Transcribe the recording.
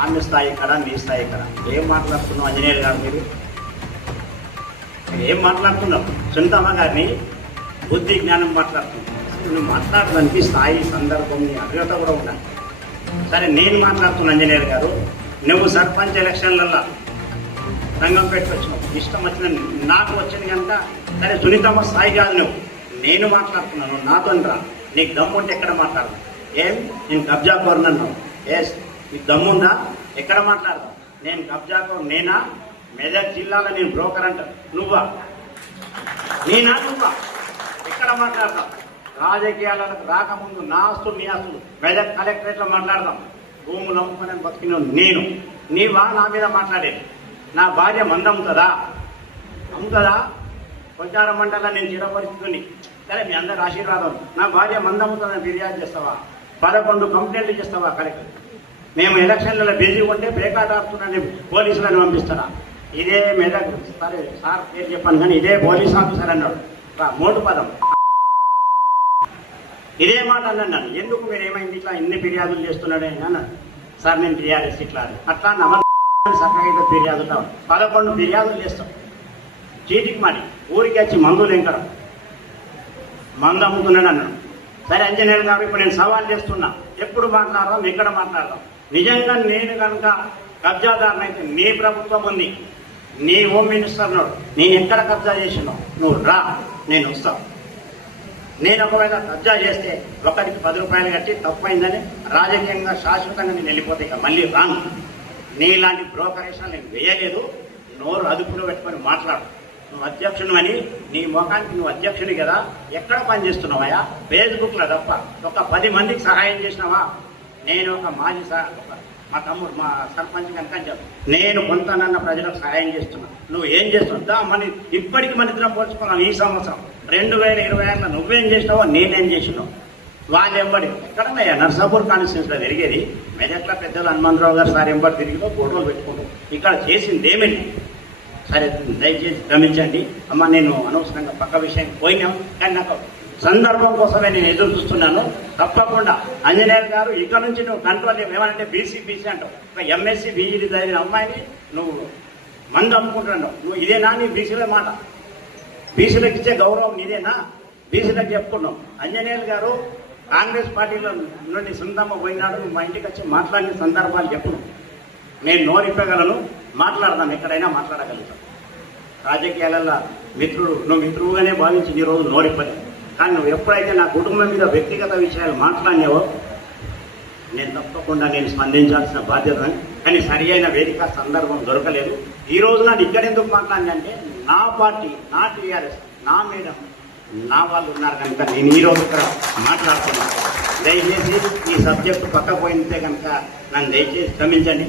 ఆమె స్థాయి ఇక్కడ నీ స్థాయి ఇక్కడ ఏం మాట్లాడుతున్నావు ఆంజనేయులు గారు? మీరు ఏం మాట్లాడుతున్నావు? సునీతమ్మ గారిని బుద్ధి జ్ఞానం మాట్లాడుతున్నావు. నువ్వు మాట్లాడడానికి స్థాయి సందర్భం అర్హత కూడా ఉండాలి. సరే, నేను మాట్లాడుతున్నా ఆంజనేయులు గారు, నువ్వు సర్పంచ్ ఎలక్షన్లలో రంగం పెట్టుకొచ్చినావు, ఇష్టం వచ్చిన నాకు వచ్చింది కనుక సరే సునీతమ్మ స్థాయి కాదు నువ్వు. నేను మాట్లాడుతున్నాను, నాతో రా. నీకు దమ్ము ఉంటే ఎక్కడ మాట్లాడదాం? ఏం నేను కబ్జా కోరనన్నావు? ఎస్, నీకు దమ్ముందా? ఎక్కడ మాట్లాడదాం? నేను కబ్జా కోరు నేనా? మెదక్ జిల్లాలో నేను బ్రోకర్ అంటాను, నువ్వా? నేనా నువ్వా? ఎక్కడ మాట్లాడదాం? రాజకీయాలకు రాకముందు నా ఆస్తులు నీ ఆస్తులు మెదక్ కలెక్టరేట్లో మాట్లాడదాం. భూములు అమ్ముకుని బతికిన నేను, నీవా నా మీద మాట్లాడేది? నా భార్య మంద అమ్ముతుందా? కొంచారం మండలం నేను చిరపరిస్థితుని. సరే, మీ అందరి ఆశీర్వాదం. నా భార్య మంద అమ్ముతుందని ఫిర్యాదు చేస్తావా? 11 కంప్లైంట్లు చేస్తావా కలెక్టర్? మేము ఎలక్షన్లలో బిజీ ఉంటే బేకాట్ ఆడుతున్నాను పోలీసులను పంపిస్తారా? ఇదే మెదక్, సరే సార్ పేరు చెప్పాను కానీ ఇదే పోలీస్ ఆఫీసర్ అన్నాడు, మోటు పదం. ఇదే మాట అన్నాను. ఎందుకు మీరు ఏమైంది ఇట్లా ఇన్ని ఫిర్యాదులు చేస్తున్నాడే అన్నాడు. సార్ నేను టీఆర్ఎస్ ఇట్లా అట్లా సక్కగా ఫిర్యాదులు 11 ఫిర్యాదులు చేస్తాం. చీటికి మాది ఊరికి వచ్చి మందులు ఎంకడం, మందు అమ్ముతున్నాడు అన్నాడు. సరే ఆంజనేయులు గారు, ఇప్పుడు నేను సవాల్ చేస్తున్నా, ఎప్పుడు మాట్లాడదాం, ఎక్కడ మాట్లాడదాం? నిజంగా నేను కనుక కబ్జాదారునైతే నీ ప్రభుత్వం ఉంది, నీ హోమ్ మినిస్టర్ ఉన్నాడు, నేను ఎక్కడ కబ్జా చేసినావు నువ్వు రా, నేను వస్తాను. నేను ఒకవేళ కబ్జా చేస్తే ఒకరికి 10 రూపాయలు కట్టి తప్పైందని రాజకీయంగా శాశ్వతంగా నేను వెళ్ళిపోతే ఇక మళ్ళీ రాను. నీలాంటి బ్రోకరేషన్ నేను వేయలేదు. నోరు అదుపులో పెట్టుకొని మాట్లాడు. నువ్వు అధ్యక్షుడు అని నీ ముఖానికి నువ్వు అధ్యక్షుడి కదా, ఎక్కడ పని చేస్తున్నావా? ఫేస్బుక్లో తప్ప ఒక 10 మందికి సహాయం చేసినావా? నేను ఒక మాజీ మా తమ్ముడు మా సర్పంచ్ కనుక చెప్పు, నేను కొంతనన్న ప్రజలకు సహాయం చేస్తున్నా. నువ్వు ఏం చేస్తున్నా? ఇప్పటికి మన ఇద్దరం పోల్చుకున్నాం. ఈ సంవత్సరం 2026 నువ్వేం చేసినావో నేనేం చేసినావు? వాళ్ళు ఎంబడి ఎక్కడన్నాయా? నర్సాపూర్ కాన్స్టిట్యూన్సీలో తిరిగేది. మెదక్ల పెద్దలు హనుమంతరావు గారు సార్ ఎంబడి తిరిగిలో ఫోటోలు పెట్టుకుంటాం. ఇక్కడ చేసింది ఏమిటి? సరే దయచేసి గమనించండి అమ్మ, నేను అనవసరంగా పక్క విషయం పోయినాం, కానీ నాకు సందర్భం కోసమే నేను ఎదురు చూస్తున్నాను. తప్పకుండా ఆంజనేయులు గారు, ఇక్కడ నుంచి నువ్వు కంట్రోల్ ఏమంటే బీసీ అంటావు. ఒక ఎంఎస్సీ బీఈడి చదివిన అమ్మాయిని నువ్వు మందు అమ్ముకుంటున్నావు. నువ్వు ఇదేనా నీ బీసీల మాట? బీసీలకు ఇచ్చే గౌరవం నీదేనా? బీసీలకు చెప్పుకున్నావు. ఆంజనేయులు గారు కాంగ్రెస్ పార్టీలో నుండి సునీతమ్మ పోయినాడు, నువ్వు మా ఇంటికి వచ్చి మాట్లాడిన సందర్భాలు చెప్పు. నేను నోరిప్పగలను, మాట్లాడదాను, ఎక్కడైనా మాట్లాడగలుగుతాను. రాజకీయాలలో నువ్వు మిత్రువుగానే భావించి ఈ రోజు నోరిప్పలేదు. కానీ నువ్వు ఎప్పుడైతే నా కుటుంబం మీద వ్యక్తిగత విషయాలు మాట్లాడినావో నేను తప్పకుండా నేను స్పందించాల్సిన బాధ్యత. కానీ సరి అయిన వేదిక సందర్భం దొరకలేదు. ఈ రోజు నాడు ఇక్కడ ఎందుకు మాట్లాడినంటే నా పార్టీ, నా టీఆర్ఎస్, నా మేడం, నా వాళ్ళు ఉన్నారు కనుక నేను ఈ రోజు ఇక్కడ మాట్లాడుతున్నాను. దయచేసి ఈ సబ్జెక్టు పక్క పోయితే కనుక నన్ను దయచేసి క్షమించండి.